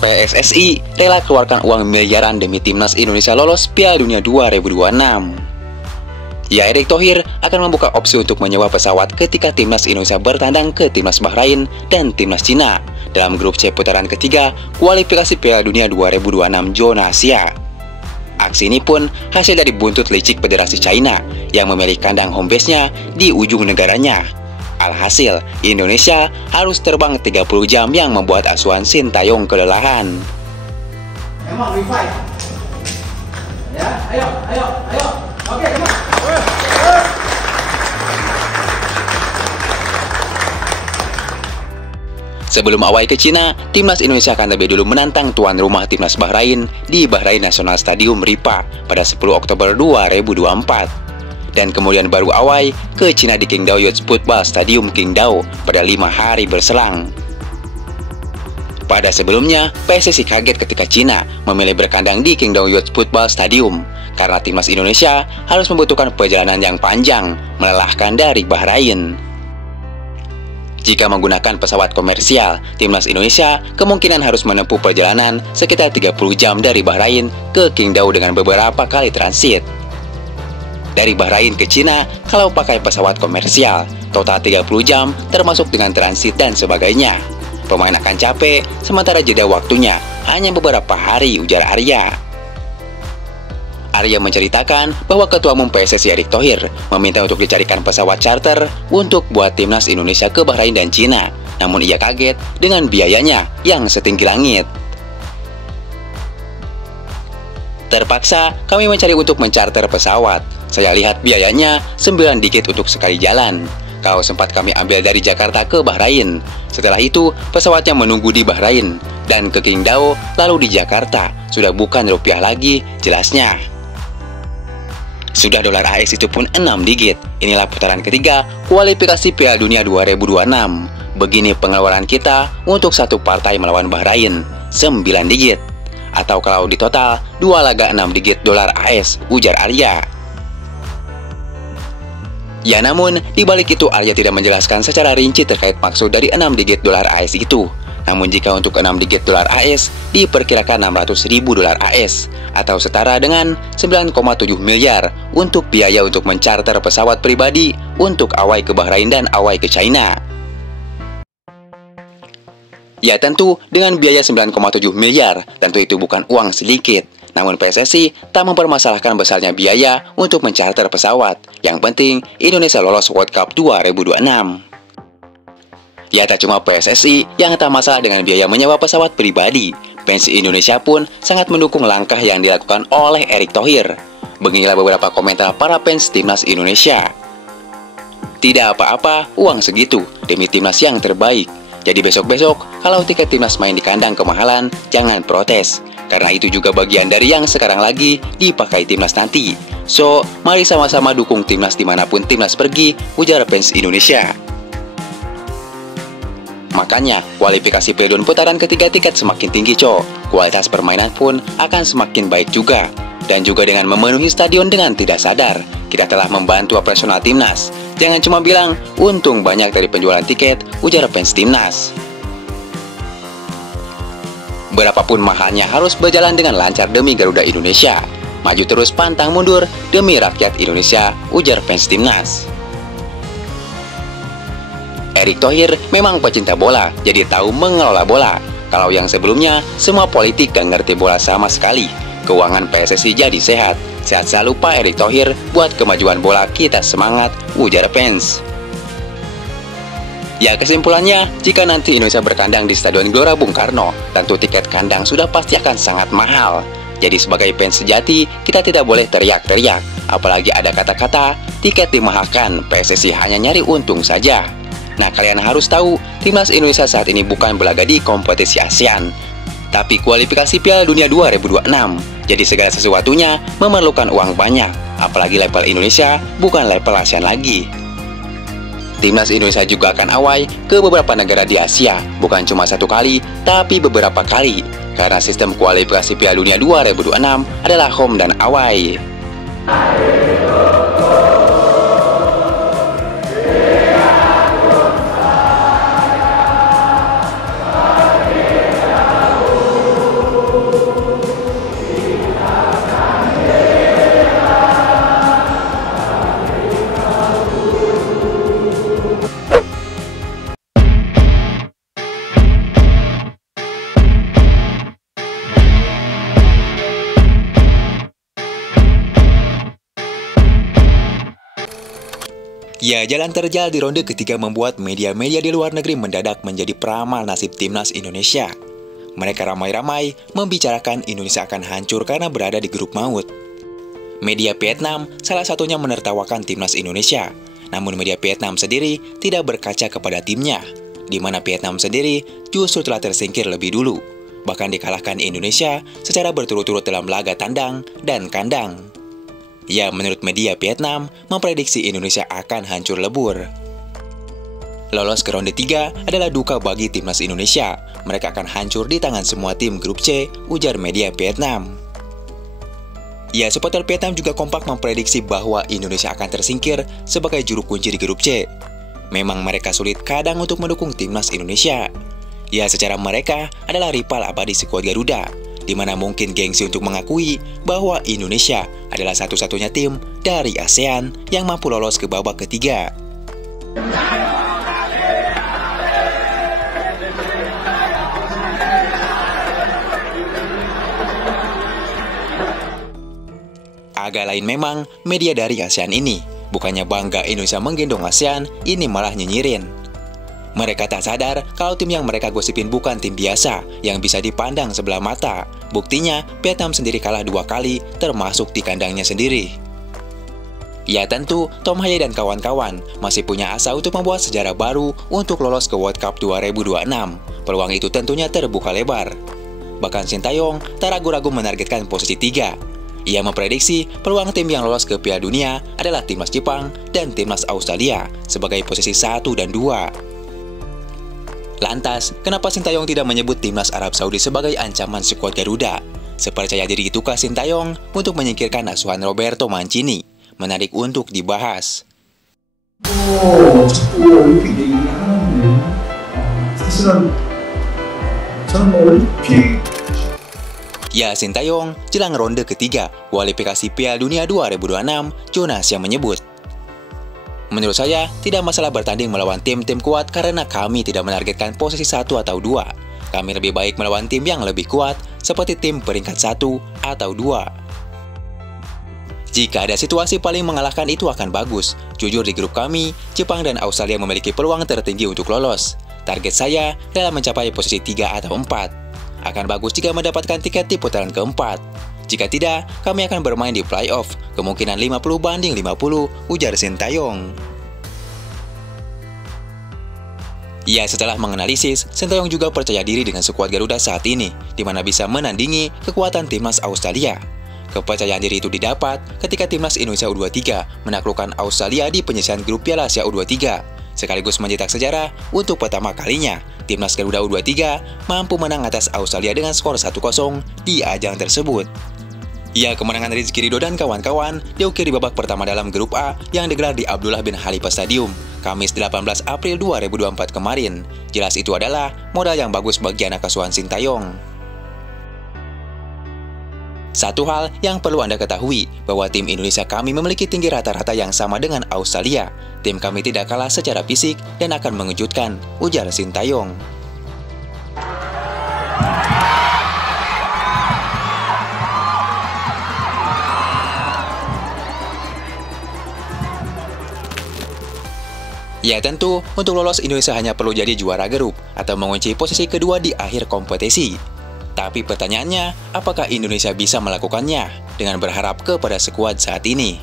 PSSI rela keluarkan uang miliaran demi timnas Indonesia lolos Piala Dunia 2026. Ya, Erick Thohir akan membuka opsi untuk menyewa pesawat ketika timnas Indonesia bertandang ke timnas Bahrain dan timnas Cina dalam grup C putaran ketiga kualifikasi Piala Dunia 2026 zona Asia. Aksi ini pun hasil dari buntut licik Federasi China yang memilih kandang home base-nya di ujung negaranya. Alhasil, Indonesia harus terbang 30 jam yang membuat asuhan Sintayong kelelahan. Emang we fight. Ya, ayo. Oke, come on. Sebelum away ke Cina, timnas Indonesia akan lebih dulu menantang tuan rumah timnas Bahrain di Bahrain National Stadium Rifa pada 10 Oktober 2024. Dan kemudian baru away ke Cina di Qingdao Youth Football Stadium Qingdao pada 5 hari berselang. Pada sebelumnya, PSSI kaget ketika Cina memilih berkandang di Qingdao Youth Football Stadium karena timnas Indonesia harus membutuhkan perjalanan yang panjang, melelahkan dari Bahrain. Jika menggunakan pesawat komersial, timnas Indonesia kemungkinan harus menempuh perjalanan sekitar 30 jam dari Bahrain ke Qingdao dengan beberapa kali transit. Dari Bahrain ke Cina, kalau pakai pesawat komersial, total 30 jam termasuk dengan transit dan sebagainya. Pemain akan capek, sementara jeda waktunya hanya beberapa hari, ujar Arya. Arya menceritakan bahwa Ketua Umum PSSI Erick Thohir meminta untuk dicarikan pesawat charter untuk buat timnas Indonesia ke Bahrain dan Cina. Namun ia kaget dengan biayanya yang setinggi langit. Terpaksa kami mencari untuk mencarter pesawat. Saya lihat biayanya 9 digit untuk sekali jalan. Kalau sempat kami ambil dari Jakarta ke Bahrain. Setelah itu pesawatnya menunggu di Bahrain dan ke Qingdao lalu di Jakarta. Sudah bukan rupiah lagi, jelasnya. Sudah dolar AS itu pun 6 digit. Inilah putaran ketiga kualifikasi Piala Dunia 2026. Begini pengeluaran kita untuk satu partai melawan Bahrain, 9 digit. Atau kalau di total 2 laga 6 digit dolar AS, ujar Arya. Ya, namun di balik itu Arya tidak menjelaskan secara rinci terkait maksud dari 6 digit dolar AS itu. Namun jika untuk 6 digit dolar AS diperkirakan 600.000 dolar AS atau setara dengan 9,7 miliar untuk biaya untuk mencarter pesawat pribadi untuk away ke Bahrain dan away ke China. Ya, tentu dengan biaya 9,7 miliar, tentu itu bukan uang sedikit. Namun PSSI tak mempermasalahkan besarnya biaya untuk mencarter pesawat. Yang penting Indonesia lolos World Cup 2026. Ya, tak cuma PSSI yang tak masalah dengan biaya menyewa pesawat pribadi. Fans Indonesia pun sangat mendukung langkah yang dilakukan oleh Erick Thohir. Beginilah beberapa komentar para fans timnas Indonesia. Tidak apa-apa uang segitu demi timnas yang terbaik. Jadi besok-besok kalau tiket timnas main di kandang kemahalan, jangan protes. Karena itu juga bagian dari yang sekarang lagi dipakai timnas nanti. So, mari sama-sama dukung timnas dimanapun timnas pergi, ujar fans Indonesia. Makanya, kualifikasi Piala putaran ketiga tiket semakin tinggi, Kualitas permainan pun akan semakin baik juga. Dan juga dengan memenuhi stadion dengan tidak sadar, kita telah membantu operasional timnas. Jangan cuma bilang, untung banyak dari penjualan tiket, ujar fans timnas. Berapapun mahalnya harus berjalan dengan lancar demi Garuda Indonesia. Maju terus pantang mundur demi rakyat Indonesia, ujar fans timnas. Erick Thohir memang pecinta bola, jadi tahu mengelola bola. Kalau yang sebelumnya, semua politik gak ngerti bola sama sekali. Keuangan PSSI jadi sehat. Sehat selalu Pak Erick Thohir, buat kemajuan bola kita semangat, ujar fans. Ya, kesimpulannya, jika nanti Indonesia berkandang di Stadion Gelora Bung Karno, tentu tiket kandang sudah pasti akan sangat mahal. Jadi sebagai fans sejati, kita tidak boleh teriak-teriak. Apalagi ada kata-kata, tiket dimahalkan, PSSI hanya nyari untung saja. Nah, kalian harus tahu, timnas Indonesia saat ini bukan berlaga di kompetisi ASEAN, tapi kualifikasi Piala Dunia 2026. Jadi segala sesuatunya memerlukan uang banyak. Apalagi level Indonesia bukan level ASEAN lagi. Timnas Indonesia juga akan away ke beberapa negara di Asia, bukan cuma satu kali, tapi beberapa kali. Karena sistem kualifikasi Piala Dunia 2026 adalah home dan away. Ya, jalan terjal di ronde ketiga membuat media-media di luar negeri mendadak menjadi peramal nasib timnas Indonesia. Mereka ramai-ramai membicarakan Indonesia akan hancur karena berada di grup maut. Media Vietnam salah satunya menertawakan timnas Indonesia. Namun media Vietnam sendiri tidak berkaca kepada timnya, di mana Vietnam sendiri justru telah tersingkir lebih dulu, bahkan dikalahkan Indonesia secara berturut-turut dalam laga tandang dan kandang. Ya, menurut media Vietnam, memprediksi Indonesia akan hancur lebur. Lolos ke ronde 3 adalah duka bagi timnas Indonesia. Mereka akan hancur di tangan semua tim grup C, ujar media Vietnam. Ya, supporter Vietnam juga kompak memprediksi bahwa Indonesia akan tersingkir sebagai juru kunci di grup C. Memang mereka sulit kadang untuk mendukung timnas Indonesia. Ya, secara mereka adalah rival abadi skuad Garuda, di mana mungkin gengsi untuk mengakui bahwa Indonesia adalah satu-satunya tim dari ASEAN yang mampu lolos ke babak ketiga. Agak lain memang media dari ASEAN ini. Bukannya bangga Indonesia menggendong ASEAN, ini malah nyinyirin. Mereka tak sadar kalau tim yang mereka gosipin bukan tim biasa yang bisa dipandang sebelah mata. Buktinya, Vietnam sendiri kalah 2 kali, termasuk di kandangnya sendiri. Ya tentu, Tom Haye dan kawan-kawan masih punya asa untuk membuat sejarah baru untuk lolos ke World Cup 2026. Peluang itu tentunya terbuka lebar. Bahkan Sintayong tak ragu-ragu menargetkan posisi 3. Ia memprediksi peluang tim yang lolos ke Piala Dunia adalah timnas Jepang dan timnas Australia sebagai posisi 1 dan 2. Lantas, kenapa Sintayong tidak menyebut timnas Arab Saudi sebagai ancaman skuad Garuda? Sepercaya diri itukah Sintayong untuk menyingkirkan asuhan Roberto Mancini? Menarik untuk dibahas. Ya, Sintayong jelang ronde ketiga kualifikasi Piala Dunia 2026, Jonas yang menyebut, menurut saya, tidak masalah bertanding melawan tim-tim kuat karena kami tidak menargetkan posisi 1 atau 2. Kami lebih baik melawan tim yang lebih kuat, seperti tim peringkat 1 atau 2. Jika ada situasi paling mengalahkan itu akan bagus. Jujur di grup kami, Jepang dan Australia memiliki peluang tertinggi untuk lolos. Target saya adalah mencapai posisi 3 atau 4. Akan bagus jika mendapatkan tiket di putaran keempat. Jika tidak, kami akan bermain di playoff, kemungkinan 50-50, ujar Sintayong. Ya, setelah menganalisis, Sintayong juga percaya diri dengan skuad Garuda saat ini, di mana bisa menandingi kekuatan timnas Australia. Kepercayaan diri itu didapat ketika timnas Indonesia U23 menaklukkan Australia di penyisihan grup Piala Asia U23, sekaligus mencetak sejarah untuk pertama kalinya timnas Garuda U23 mampu menang atas Australia dengan skor 1-0 di ajang tersebut. Ya, kemenangan Rizky Ridho dan kawan-kawan diukir di babak pertama dalam grup A yang digelar di Abdullah bin Khalifa Stadium, Kamis 18 April 2024 kemarin. Jelas itu adalah modal yang bagus bagi anak asuhan Sintayong. Satu hal yang perlu Anda ketahui, bahwa tim Indonesia kami memiliki tinggi rata-rata yang sama dengan Australia. Tim kami tidak kalah secara fisik dan akan mengejutkan, ujar Sintayong. Ya tentu, untuk lolos Indonesia hanya perlu jadi juara grup atau mengunci posisi kedua di akhir kompetisi. Tapi pertanyaannya, apakah Indonesia bisa melakukannya dengan berharap kepada skuad saat ini?